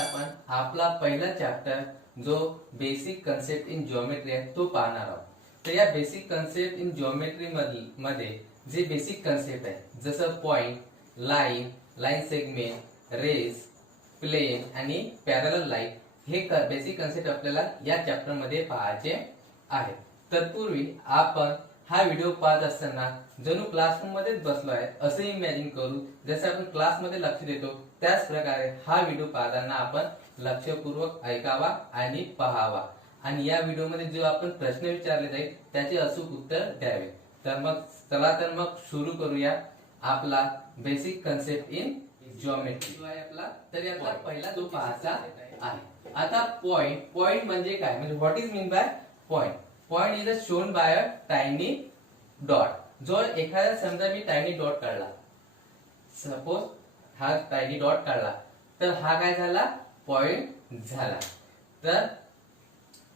आपण आपला पहिला चॅप्टर जो बेसिक कन्सेप्ट इन जिओमेट्री आहे तो पाहणार आहोत. तर या बेसिक कन्सेप्ट इन जिओमेट्री मध्ये जे बेसिक कन्सेप्ट आहे जसं point, line, line segment, rays, plane आणि पॅरलल लाईन हे बेसिक कन्सेप्ट आपल्याला या चॅप्टर मध्ये पाहायचे आहे. तत्पूर्वी आपण हा व्हिडिओ पाहत असताना जणू क्लासरूम मध्येच बसलो आहे असे इमॅजिन करू. जसे आपण क्लासमध्ये लक्ष देतो त्याच प्रकारे हा व्हिडिओ पाहताना आपण लक्षपूर्वक ऐकावा आणि पहावा आणि या व्हिडिओमध्ये जो आपण प्रश्न विचारले जाईल त्याचे अचूक उत्तर द्यावे. तर मग सुरू करूया आपला बेसिक कन्सेप्ट इन जिओमेट्री आहे आपला. तर यातला पहिला जो पाहायचा आहे आता पॉइंट म्हणजे काय, म्हणजे what is mean by point. Point is a shown by a tiny dot. जो एखादा समजा मी टायनी डॉट काढला, सपोज हा टायनी डॉट काढला तर हा काय झाला, पॉइंट झाला. तर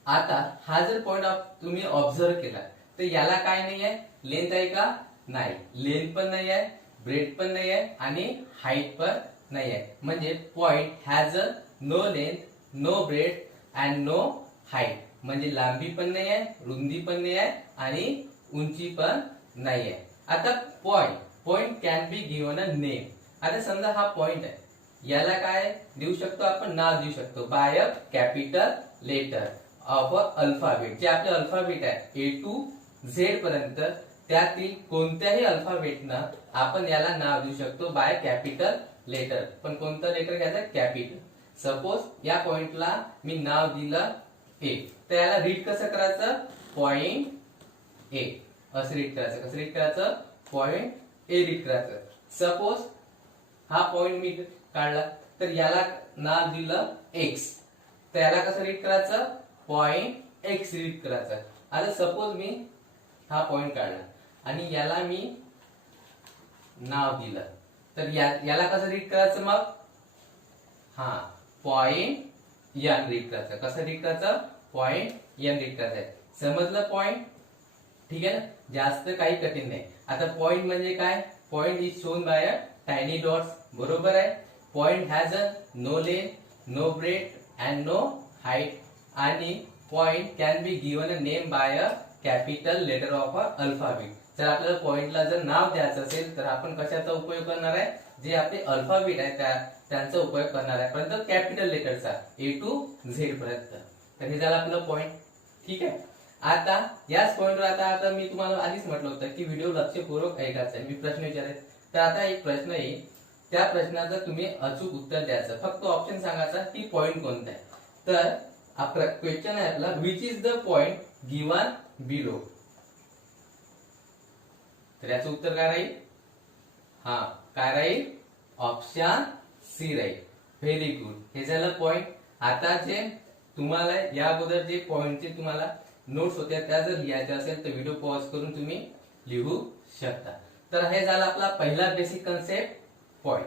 आता हा जर पॉइंट तुम्ही ऑब्झर्व केला तर याला काय नाही आहे, लेंथ आहे का, नाही, लेंथ पण नाही आहे, ब्रेथ पण नाही आहे आणि हाईट पण नाही आहे. म्हणजे point has a no length, no breath and no height. म्हणजे लांबी पण नाही आहे, रुंदी पण नाही आहे आणि उंची पण नाही आहे. आता point can be given a name. आता समजा हा पॉइंट आहे, याला काय देऊ शकतो आपण, नाव देऊ शकतो by a capital letter of a alphabet. जे आपले अल्फाबेट आहे A to Z पर्यंत त्यातील कोणत्याही अल्फाबेटनं आपण याला नाव देऊ शकतो बाय कॅपिटल लेटर. पण कोणतं लेटर घ्यायचं, कॅपिटल. सपोज या पॉइंटला मी नाव दिलं A, तर याला रीड कसं करायचं, पॉइंट A असं रीड करायचं. कसं रीड करायचं, पॉइंट A रीड करायचं. सपोज हा पॉइंट मी काढला तर याला नाव दिलं X, तर याला कसं रीड करायचं, पॉइंट X रीड करायचं. आता सपोज मी हा पॉइंट काढला आणि याला मी नाव दिलं तर याला कसं रीड करायचं, मग हा पॉइंट N रीड करायचं. कसं रीड करायचं, पॉइंट N रीड करायचं. समजलं पॉइंट, ठीक आहे ना, जास्त काही कठीण नाही. आता पॉइंट म्हणजे काय, point is shown by a tiny dots, बरोबर आहे. Point has a no length, no breath and no height आणि point can be given a name by a capital letter of a alphabet. जर आपल्याला पॉइंटला जर नाव द्यायचं असेल तर आपण कशाचा उपयोग करणार आहे, जे आपले अल्फाबेट आहे त्यांचा उपयोग करणार आहे, परंतु कॅपिटल लेटरचा A to Z पर्यंत. तर हे झालं आपलं पॉइंट, ठीक आहे. आता याच पॉइंटवर आता मी तुम्हाला आधीच म्हटलं होतं की व्हिडिओ लक्षपूर्वक ऐकायचा आहे. मी प्रश्न विचारेल तर आता एक प्रश्न येईल, त्या प्रश्नाचं तुम्ही अचूक उत्तर द्यायचं. फक्त ऑप्शन सांगायचा की पॉइंट कोणता आहे. तर आपला क्वेश्चन आहे आपला, which is the point given below. तर याचं उत्तर काय राहील, हा काय राहील, ऑप्शन सी राहील. व्हेरी गुड, हे झालं पॉइंट. आता जे तुम्हाला या अगोदर जे पॉइंटचे तुम्हाला नोट्स होत्या त्या जर लिहायच्या असेल तर व्हिडिओ पॉज करून तुम्ही लिहू शकता. तर हे झालं आपला पहिला बेसिक कन्सेप्ट, पॉइंट,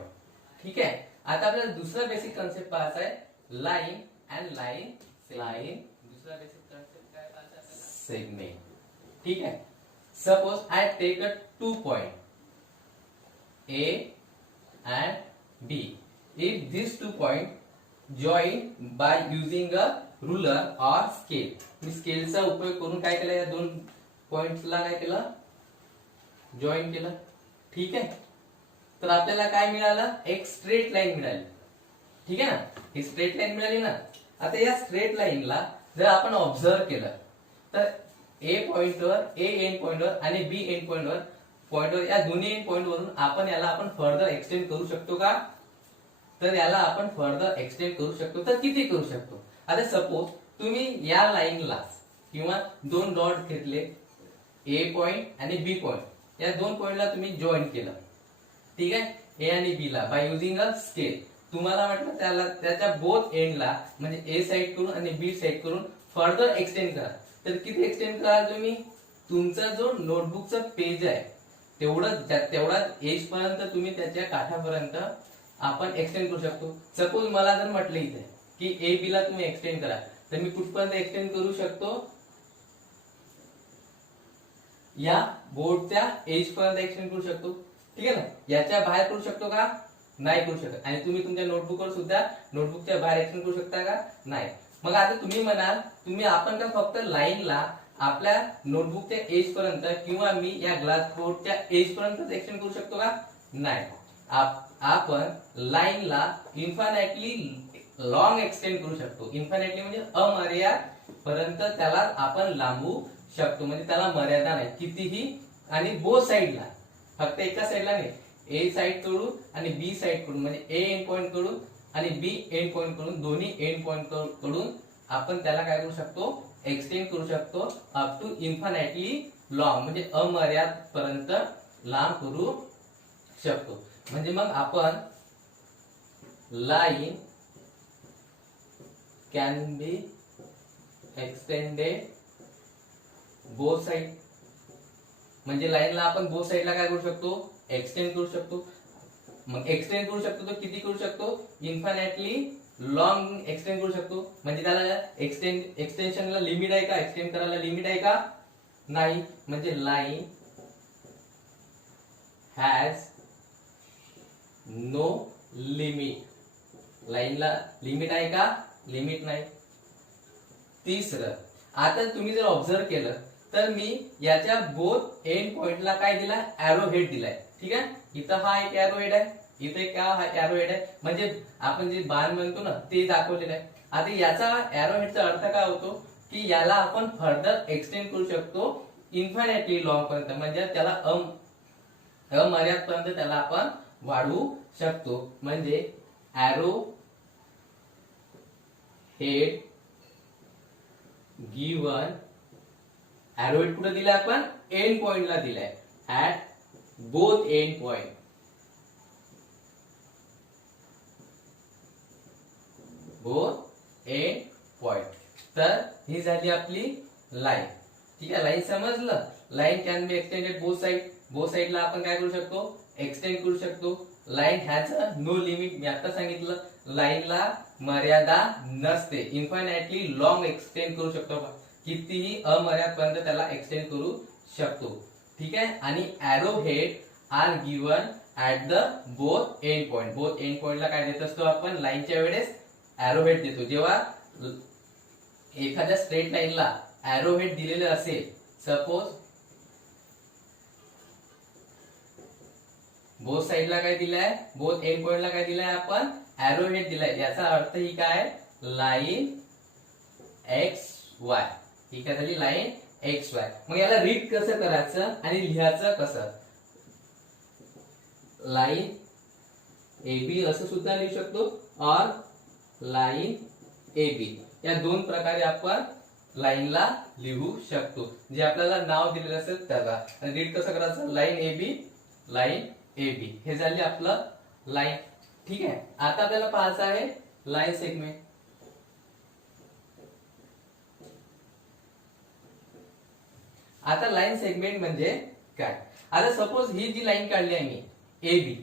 ठीक आहे. आता आपल्याला दुसरा बेसिक कन्सेप्ट पाहायचा आहे, लाईन अँड लाईन. दुसरा बेसिक कन्सेप्ट काय पाहायचा आपल्याला, सेगमेंट, ठीक आहे. Suppose I take a 2 point A and B. If these 2 points join by using a ruler or scale. मी स्केलचा उपयोग करून काय केलं, या दोन पॉइंट्सला काय केलं, जॉईन केलं, ठीक आहे. तर आपल्याला काय मिळालं, एक स्ट्रेट लाईन मिळाली, ठीक आहे ना. ही स्ट्रेट लाईन मिळाली ना. आता या स्ट्रेट लाईनला जर आपण ऑब्झर्व केलं तर A पॉइंटवर, A एंड पॉइंटवर आणि B एंड पॉइंटवर या दोन्ही एंड पॉइंट वरून आपण याला आपण फर्दर एक्सटेंड करू शकतो का, तर याला आपण फर्दर एक्सटेंड करू शकतो. तर किती करू शकतो. आता सपोज तुम्ही या लाईनला किंवा दोन डॉट घेतले, A पॉइंट आणि B पॉइंट, या दोन पॉइंटला तुम्ही जॉईन केलं, ठीक आहे, A आणि B ला बाय युजिंग अ स्केल. तुम्हाला वाटलं त्याला त्याच्या बोथ एंडला म्हणजे A साइड करून आणि B साइड करून फर्दर एक्सटेंड करा. तर किती एक्सटेंड कराल तुम्ही, तुमचा जो नोटबुकचा पेज आहे तेवढाच एज पर्यंत तुम्ही त्याच्या काठापर्यंत आपण एक्सटेंड करू शकतो. सपोज मला जर म्हटलं इथे की A B ला तुम्ही एक्सटेंड करा तर मी कुठपर्यंत एक्सटेंड करू शकतो, या बोर्डच्या एज पर्यंत एक्सटेंड करू शकतो, ठीक आहे ना. याच्या बाहेर करू शकतो का, नाही करू शकत. आणि तुम्ही तुमच्या नोटबुकवर सुद्धा नोटबुकच्या बाहेर एक्सटेंड करू शकता का? नाही. मग आता तुम्ही म्हणाल आपण का फक्त लाईनला आपल्या नोटबुकच्या एज पर्यंत किंवा मी या ग्लास बोर्डच्या एज पर्यंत एक्सटेंड करू शकतो का? नाही. आपण लाईनला इन्फायनाइटली लॉंग एक्सटेंड करू शकतो. इन्फायनाइटली म्हणजे अमर्याद पर्यंत त्याला आपण लांबू शकतो. म्हणजे त्याला मर्यादा नाही कितीही. आणि बोथ साइडला, फक्त एका साइडला नाही, ए साइड कडून आणि बी साइड कडून, म्हणजे ए एंड पॉइंट कडून आणि बी एंड पॉइंट कडून, दोन्ही एंड पॉइंट कडून आपण त्याला काय करू शकतो? एक्सटेंड करू शकतो अप टू इन्फायनाइटली लॉंग, म्हणजे अमर्याद पर्यंत लांब करू शकतो. म्हणजे मग आपण line can be extended both side. म्हणजे लाईनला आपण बोथ साइडला काय करू शकतो? एक्सटेंड करू शकतो. मग एक्सटेंड करू शकतो तर किती करू शकतो? इन्फायनाइटली लॉंग एक्सटेंड करू शकतो. म्हणजे त्याला एक्सटेन्शनला लिमिट आहे का? एक्सटेंड करायला लिमिट आहे का? नाही. म्हणजे लाईन हॅज नो लिमिट. लाईनला लिमिट आहे का? लिमिट नाही. तिसरं, आता तुम्ही जर ऑब्झर्व केलं तर मी याच्या बोथ एंड पॉइंटला काय दिला? एरो हेड दिलाय. ठीक आहे. इथं हा एक एरो हेड आहे, इथे का हा एरो हेड आहे, म्हणजे आपण जे बाण म्हणतो ना ते दाखवलेलं आहे. आता याचा एरो हेडचा अर्थ काय होतो? की याला आपण फर्दर एक्सटेंड करू शकतो इन्फायनाइटली लॉंग पर्यंत. म्हणजे त्याला अमर्याद पर्यंत त्याला आपण वाढवू शकतो. म्हणजे arrow head given, arrow head कुठे दिलाय आपण? एंड पॉइंटला दिलाय. At both end point. Both end point. तर ही झाली आपली लाईन. ठीक आहे. लाईन समजलं. Line can be extended both side. Both साइडला आपण काय करू शकतो? एक्सटेंड करू शकतो. Line has a no limit. मी आता सांगितलं लाईनला मर्यादा नसते. इन्फायनाइटली लॉंग एक्सटेंड करू शकतो. कितीही अमर्याद पर्यंत त्याला एक्सटेंड करू शकतो. ठीक आहे. आणि arrow head are given at the both end point. Both end पॉइंटला काय देत असतो आपण? लाईनच्या वेळेस एरो हेड देतो. जेव्हा एखाद्या स्ट्रेट लाईनला एरो हेड दिलेलं असेल, सपोज बोथ साइडला काय दिलाय? बोथ एंड पॉइंटला काय दिलाय आपण? एरो हेड दिलाय. याचा अर्थ ही काय? Line X Y. ही काय झाली? Line X Y. मग याला रीड कसं करायचं आणि लिहायचं कसं? लाईन ए बी असं सुद्धा लिहू शकतो, और लाईन ए बी. या दोन प्रकारे आपण लाईनला लिहू शकतो. जे आपल्याला नाव दिलेलं असेल त्याला. आणि रीड कसं करायचं? Line A B, line A B. हे झाले आपलं लाईन. ठीक आहे. आता आपल्याला पाहायचं आहे लाईन सेगमेंट. आता लाईन सेगमेंट म्हणजे काय? आता सपोज ही जी लाईन काढली आहे मी ए बी,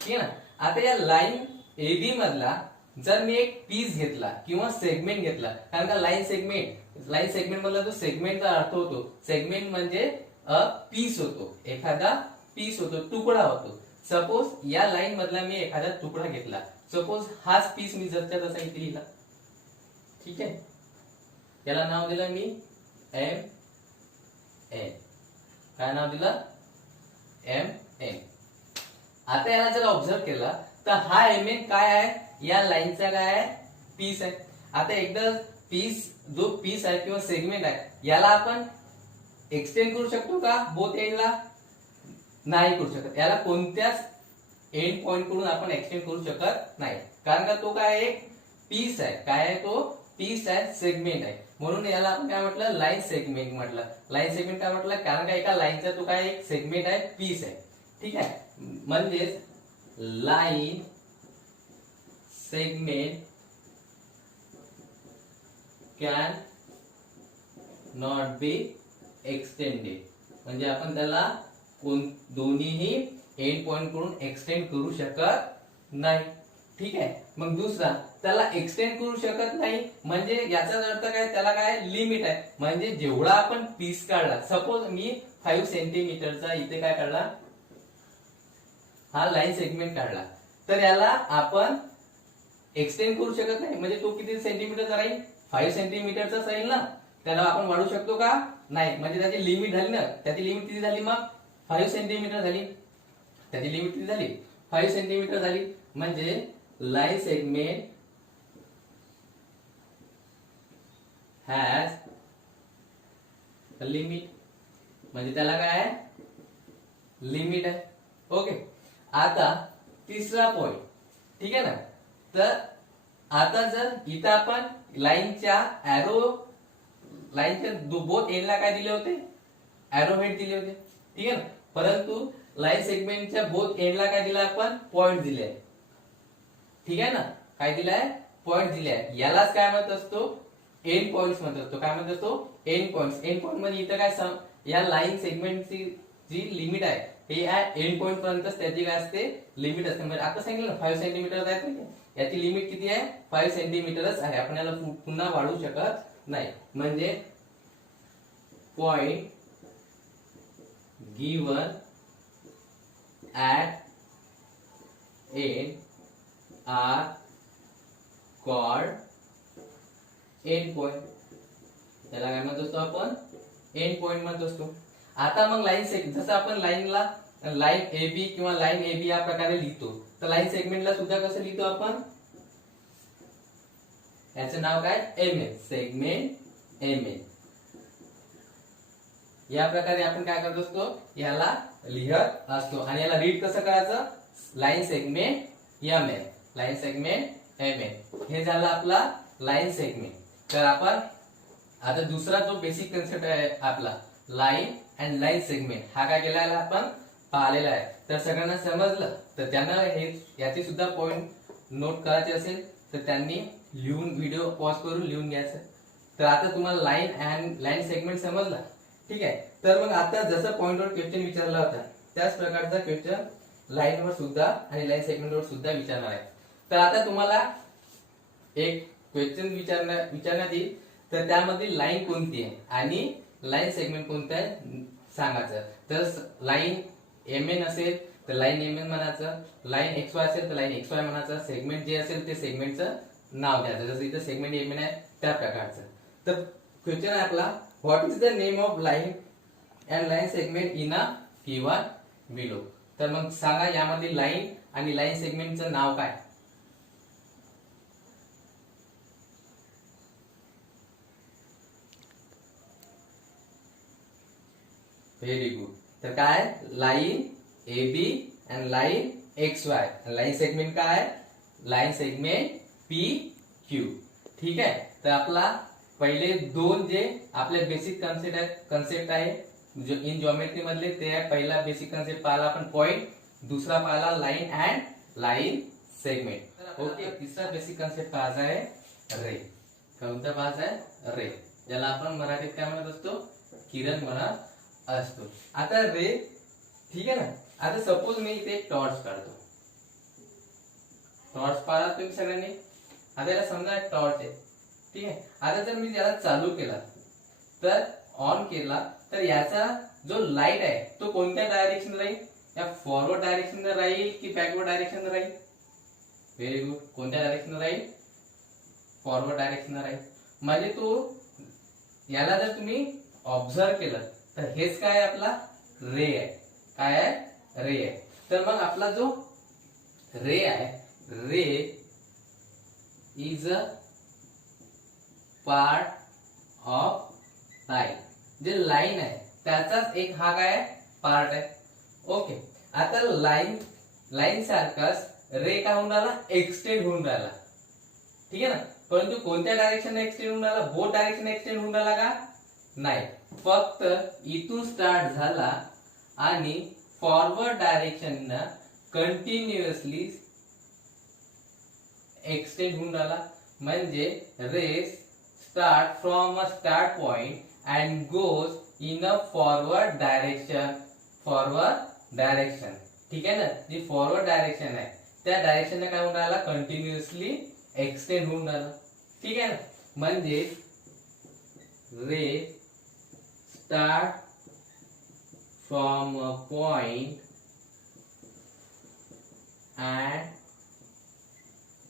ठीक आहे ना. आता या लाईन ए बी मधला जर मी एक पीस घेतला किंवा सेगमेंट घेतला, कारण का लाईन सेगमेंट मधला जो सेगमेंटचा अर्थ होतो, सेगमेंट म्हणजे अ पीस होतो, एखादा पीस होतो, तुकडा होतो. सपोज या लाईन मधला मी एखादा तुकडा घेतला, सपोज हाच पीस मी जरच्या तसा इथे लिहिला. ठीक आहे. याला नाव दिलं मी एम एन. काय नाव दिलं? M N. आता याला जर ऑब्झर्व केला तर हा एम एन काय आहे? या लाईनचा काय आहे? पीस आहे. आता एकदा पीस, जो पीस आहे किंवा सेगमेंट आहे, याला आपण एक्सटेंड करू शकतो का बोथ एंडला? नाही करू शकत. याला कोणत्याच एंड पॉइंट कडून आपण एक्सटेंड करू शकत नाही, कारण का तो काय एक पीस आहे. काय आहे तो? पीस आहे, सेगमेंट आहे. म्हणून याला आपण काय म्हटलं? लाईन सेगमेंट म्हटलं. लाईन सेगमेंट काय म्हटलं? कारण का एका लाईनचा तो काय एक सेगमेंट आहे, पीस आहे. ठीक आहे. म्हणजेच line segment can not be extended. म्हणजे आपण त्याला दोन्हीही एंड पॉइंट कडून एक्सटेंड करू शकत नाही. ठीक आहे. मग दुसरा, त्याला एक्सटेंड करू शकत नाही म्हणजे याचा अर्थ काय? त्याला काय लिमिट आहे. म्हणजे जेवढा आपण पीस काढला, सपोज मी 5 सेंटीमीटरचा इथे काय काढला? हा लाईन सेगमेंट काढला. तर याला आपण एक्सटेंड करू शकत नाही, म्हणजे तो किती सेंटीमीटरचा राहील, 5 सेंटीमीटरचाच राहील ना. त्याला आपण वाढवू शकतो का, नाही, म्हणजे त्याची लिमिट झाली ना. त्याची लिमिट किती झाली मग, 5 सेंटीमीटर झाली. त्याची लिमिट किती झाली, 5 सेंटीमीटर झाली. म्हणजे लाईन सेगमेंट हॅज लिमिट, म्हणजे त्याला काय आहे, लिमिट आहे. ओके. आता तिसरा पॉइंट, ठीक आहे ना. तर आता जर इथं आपण लाईनच्या बोथ एंडला काय दिले होते, एरो हेड दिले होते, ठीक आहे ना. परंतु लाईन सेगमेंटच्या बोथ एंडला काय दिलं आपण, पॉइंट दिले, ठीक आहे ना. काय दिलाय, पॉइंट दिले. यालाच काय म्हणत असतो, एंड पॉइंट्स म्हणत असतो. काय म्हणत असतो, एंड पॉइंट्स. एंड पॉइंट म्हणजे इथं काय, या लाईन सेगमेंटची जी लिमिट आहे हे एंड पॉइंट पर्यंत त्याची काय असते, लिमिट असते. म्हणजे आता सांगितलं ना 5 सेंटीमीटर आहे, याची लिमिट किती आहे, 5 सेंटीमीटरच आहे. आपण याला पुन्हा वाढवू शकत नाही. म्हणजे point given at end are called end point. त्याला काय म्हणत असतो आपण, एंड पॉइंट म्हणत असतो. आता मग लाईन जसं आपण लाईन ए बी किंवा लाईन ए बी या प्रकारे लिहितो, तर लाईन सेगमेंटला सुद्धा कसं लिहितो आपण, याचं नाव काय, M N, segment M N. या प्रकारे आपण काय करत असतो, याला लिहत असतो. आणि याला रीड कसं करायचं, line segment M N, line segment M N. हे झालं आपला लाईन सेगमेंट. तर आपण आता दुसरा जो बेसिक कन्सेप्ट आहे आपला, लाईन अँड लाईन सेगमेंट, हा काय केला आपण पाहिलेला आहे. तर सगळ्यांना समजलं, तर त्यांना हे याचे सुद्धा पॉइंट नोट करायचे असेल तर त्यांनी लिहून, व्हिडिओ पॉज करून लिहून घ्यायचं. तर आता तुम्हाला लाईन अँड लाईन सेगमेंट समजला, ठीक आहे. तर मग आता जसं पॉइंटवर क्वेश्चन विचारला होता त्याच प्रकारचा क्वेश्चन लाईनवर सुद्धा आणि लाईन सेगमेंटवर सुद्धा विचारणार आहे. तर आता तुम्हाला एक क्वेश्चन विचारण्यात येईल, तर त्यामध्ये लाईन कोणती आहे आणि लाईन सेगमेंट कोणतं आहे सांगायचं. तर लाईन एम एन असेल तर लाईन एम एन म्हणायचं, लाईन एक्स वाय असेल तर लाईन एक्स वाय म्हणायचं, सेगमेंट जे असेल ते सेगमेंटचं नाव द्यायचं. जसं इथं सेगमेंट एम एन आहे त्या प्रकारचं. तर क्वेश्चन आहे आपला, what is the name of line and line segment in a given below. तर मग सांगा यामध्ये लाईन आणि लाईन सेगमेंटचं नाव काय. Very good. तर काय, line A B and line X Y. Line segment काय, लाईन सेगमेंट पी क्यू, ठीक आहे. तर आपला पहिले दोन जे आपले बेसिक कन्सेप्ट आहे इन जॉमेट्री मधले, ते आहे पहिला बेसिक कन्सेप्ट पाहिला आपण पॉइंट, दुसरा पाहिला line and line segment. Okay. तिसरा बेसिक कन्सेप्ट पाहायचा आहे रे. कोणता पाहायचा आहे, रे, ज्याला आपण मराठीत काय म्हणत असतो, किरण म्हणत असतो. आता रे, ठीक आहे ना. आता सपोज मी इथे एक टॉर्च काढतो, टॉर्च पाहिला तुम्ही सगळ्यांनी. आता याला समजा टॉर्च आहे, ठीक आहे. आता जर मी याला चालू केला, तर ऑन केला, तर याचा जो लाईट आहे तो कोणत्या डायरेक्शन राहील, या फॉरवर्ड डायरेक्शन राहील की बॅकवर्ड डायरेक्शन राहील. Very good. कोणत्या डायरेक्शन राहील, फॉरवर्ड डायरेक्शन राहील. म्हणजे तो याला जर तुम्ही ऑब्झर्व केलं तर हेच काय आपला रे आहे. काय आहे, रे आहे. तर मग आपला जो रे आहे, ray is a part of line. जे लाईन आहे त्याचाच एक हा काय पार्ट आहे. ओके. आता लाईन सारखाच रे काय होऊन राहिला, एक्सटेंड होऊन राहिला, ठीक आहे ना. परंतु कोणत्या डायरेक्शन एक्सटेंड होऊन राहिला, बोथ डायरेक्शन एक्सटेंड होऊन राहिला का, नाही, फक्त इथून स्टार्ट झाला आणि फॉरवर्ड डायरेक्शन कंटिन्युअसली एक्सटेंड होऊन राहिला. म्हणजे rays start from a start point and goes in a forward direction, ठीक आहे ना. जी फॉरवर्ड डायरेक्शन आहे त्या डायरेक्शन काय होऊन राहिला, कंटिन्युअसली एक्सटेंड होऊन राहिला, ठीक आहे ना. म्हणजे रे start from a point and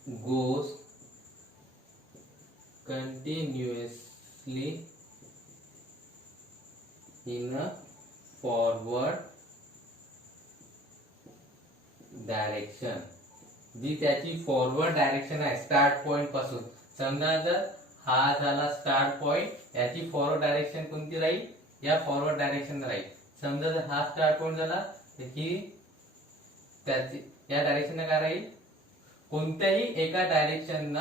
goes continuously in a forward direction. जी त्याची फॉरवर्ड डायरेक्शन आहे स्टार्ट पॉइंट पासून. समजा जर हा झाला स्टार्ट पॉइंट, याची फॉरवर्ड डायरेक्शन कोणती राहील? या फॉरवर्ड डायरेक्शन राहील. समजा जर हा स्टार्ट पॉइंट झाला तर ही त्याची या डायरेक्शन काय राहील? कोणत्याही एका डायरेक्शन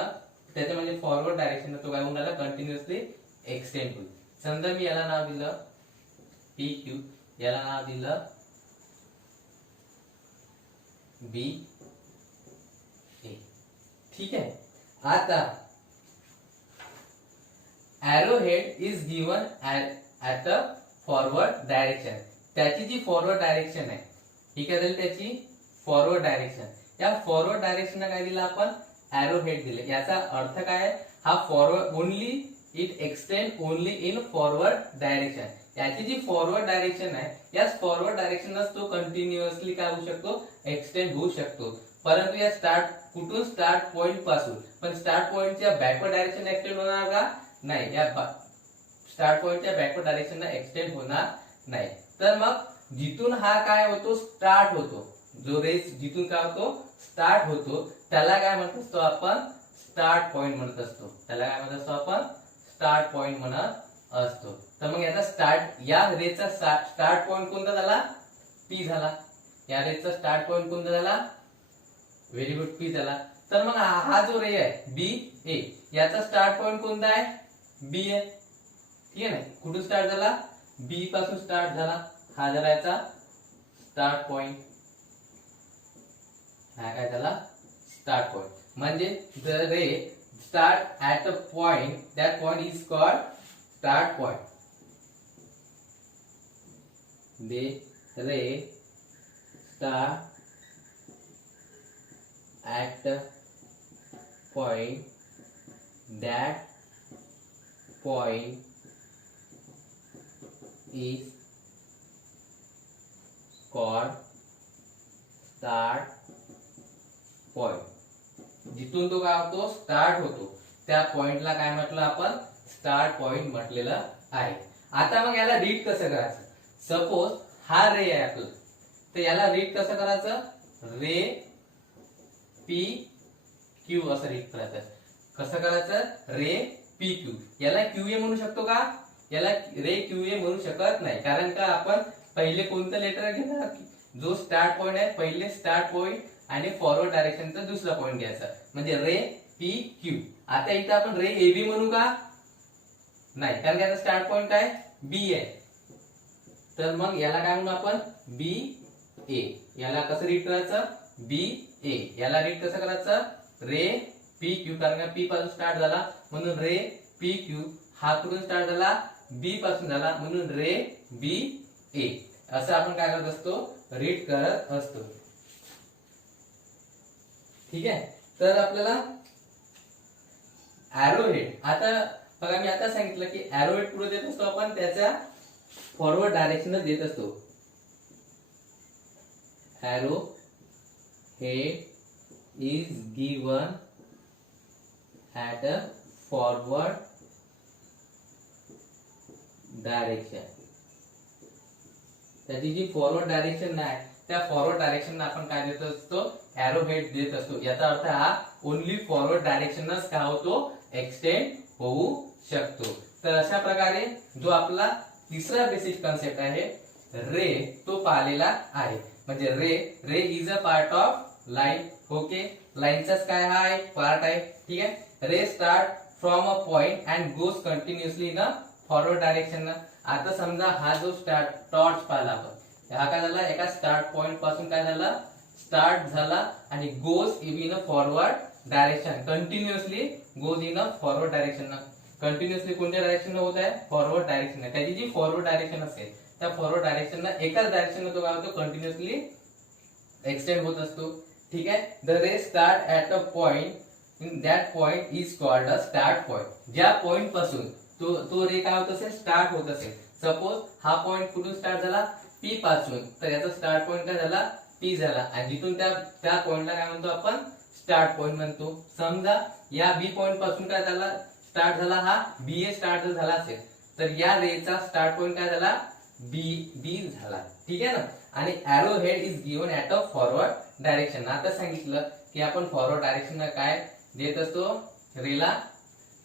त्याच्या म्हणजे फॉरवर्ड डायरेक्शन तो काय होणार? कंटिन्युअसली एक्सटेंड होईल. समजा मी याला नाव दिलं पी क्यू, याला नाव दिलं बी ए. ठीक आहे. आता arrow head is given at a forward direction. त्याची जी फॉरवर्ड डायरेक्शन आहे ही काय झाली? त्याची फॉरवर्ड डायरेक्शन. या फॉरवर्ड डायरेक्शनला काय दिलं आपण? एरो हेड दिले. याचा अर्थ काय? हा forward only it extend only in forward direction. याची जी फॉरवर्ड डायरेक्शन आहे याच फॉरवर्ड डायरेक्शनच तो कंटिन्युअसली काय होऊ शकतो? एक्सटेंड होऊ शकतो. परंतु या कुठून? स्टार्ट पॉइंट पासून. पण स्टार्ट पॉइंटच्या बॅकवर्ड डायरेक्शन एक्सटेंड होणार का? नाही. या स्टार्ट पॉइंटच्या बॅकवर्ड डायरेक्शन एक्सटेंड होणार नाही. तर मग जिथून हा काय होतो? स्टार्ट होतो. जो रेस जिथून काय होतो? स्टार्ट होतो त्याला काय म्हणत असतो आपण? स्टार्ट पॉइंट म्हणत असतो. त्याला काय म्हणत असतो आपण? स्टार्ट पॉइंट म्हणत असतो. तर मग याचा या रेसचा स्टार्ट पॉइंट कोणता झाला? पी झाला. या रेसचा स्टार्ट पॉइंट कोणता झाला? व्हेरी गुड, पी झाला. तर मग हा जो रे आहे बी ए, याचा स्टार्ट पॉइंट कोणता आहे? बी आहे. ठीक आहे ना? कुठून स्टार्ट झाला? बी पासून स्टार्ट झाला. हा झाला याचा स्टार्ट पॉइंट. हा काय झाला? Start point. म्हणजे the ray start at a point, that point is called start point. The ray start at a point, that point is called start point. जिथून तो काय होतो? स्टार्ट होतो त्या पॉइंटला काय म्हटलं आपण? स्टार्ट पॉइंट म्हटलेलं आहे. आता मग याला रीड कसं करायचं? सपोज हा रे आहे आपला, तर याला रीड कसं करायचं? रे पी क्यू असं रीड करायचं. कसं करायचं? रे पी क्यू. याला क्यू ए म्हणू शकतो का? याला रे क्यू ए म्हणू शकत नाही. कारण का आपण पहिले कोणतं लेटर घेणार? जो स्टार्ट पॉइंट आहे पहिले स्टार्ट पॉइंट आणि फॉरवर्ड डायरेक्शनचा दुसरा पॉइंट घ्यायचा म्हणजे रे पी क्यू. आता इथं आपण रे ए बी म्हणू का? नाही, कारण याचा स्टार्ट पॉइंट काय? बी आहे. तर मग याला काय म्हणू आपण? बी ए. याला कसं रीड करायचं? बी ए. याला रीड कसं करायचं? रे पी क्यू. कारण का पी पासून स्टार्ट झाला म्हणून रे पी क्यू. हा कुठून स्टार्ट झाला? बी पासून झाला म्हणून रे बी ए. असं आपण काय करत असतो? रीड करत असतो. ठीक आहे. तर आपल्याला एरो हेड, आता बघा मी आता सांगितलं की एरो हेड पुढे देत असतो आपण त्याच्या फॉरवर्ड डायरेक्शन देत असतो. Arrow head is given at a forward direction. त्याची जी फॉरवर्ड डायरेक्शन आहे त्या फॉरवर्ड डायरेक्शन आपण काय देत असतो? एरो हेड देत असतो. याचा अर्थ हा ओनली फॉरवर्ड डायरेक्शनच काय होतो? एक्सटेंड होऊ शकतो. तर अशा प्रकारे जो आपला तिसरा बेसिक कन्सेप्ट आहे रे तो पाहिलेला आहे. म्हणजे ray is a part of line. Okay, लाईनचाच काय हा आहे? पार्ट आहे. ठीक आहे. Ray start from a point and goes continuously in a forward direction. आता समजा हा जो टॉर्च पाहिला आपण, हा काय झाला? एका स्टार्ट पॉइंट पासून काय झाला? स्टार्ट झाला आणि goes in a forward direction. Continuously goes in a forward direction. Continuously कोणत्या डायरेक्शन होत आहे? Forward direction. त्याची जी फॉरवर्ड डायरेक्शन असेल त्या फॉरवर्ड डायरेक्शन एकाच डायरेक्शन तो काय होतो? कंटिन्युअसली एक्सटेंड होत असतो. ठीक आहे. The ray start at a point, in that point is called a start point. ज्या पॉइंट पासून तो रे काय होत असेल? स्टार्ट होत असेल. सपोज हा पॉइंट कुठून स्टार्ट झाला? पी पासून. तर याचा स्टार्ट पॉइंट काय झाला? पी झाला. आणि जिथून त्या पॉइंटला काय म्हणतो आपण? स्टार्ट पॉइंट म्हणतो. समजा या बी पॉइंट पासून काय झाला स्टार्ट झाला, हा बी ए स्टार्ट जर झाला असेल तर या रेचा स्टार्ट पॉइंट काय झाला बी झाला. ठीक आहे ना. आणि arrow head is given at a forward direction. आता सांगितलं की आपण फॉरवर्ड डायरेक्शन काय देत असतो, रेला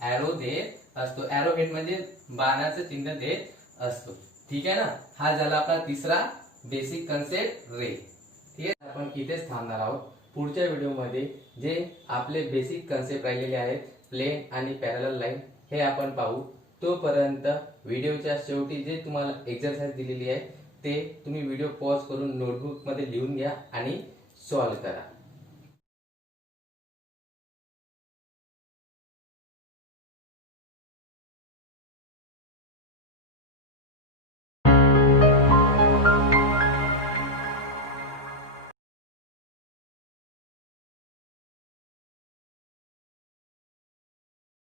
एरो देत असतो. एरो हेड म्हणजे बाणाचं चिन्ह देत असतो. ठीक आहे ना. हा झाला आपला तिसरा बेसिक कन्सेप्ट रे. ठीक आहे. आपण इथेच थांबणार आहोत. पुढच्या व्हिडिओमध्ये जे आपले बेसिक कन्सेप्ट राहिलेले आहेत प्लेन आणि पॅरलल लाईन हे आपण पाहू. तोपर्यंत व्हिडिओच्या शेवटी जे तुम्हाला एक्सरसाइज दिलेली आहे ते तुम्ही व्हिडिओ पॉज करून नोटबुक मध्ये लिहून घ्या आणि सॉल्व्ह करा.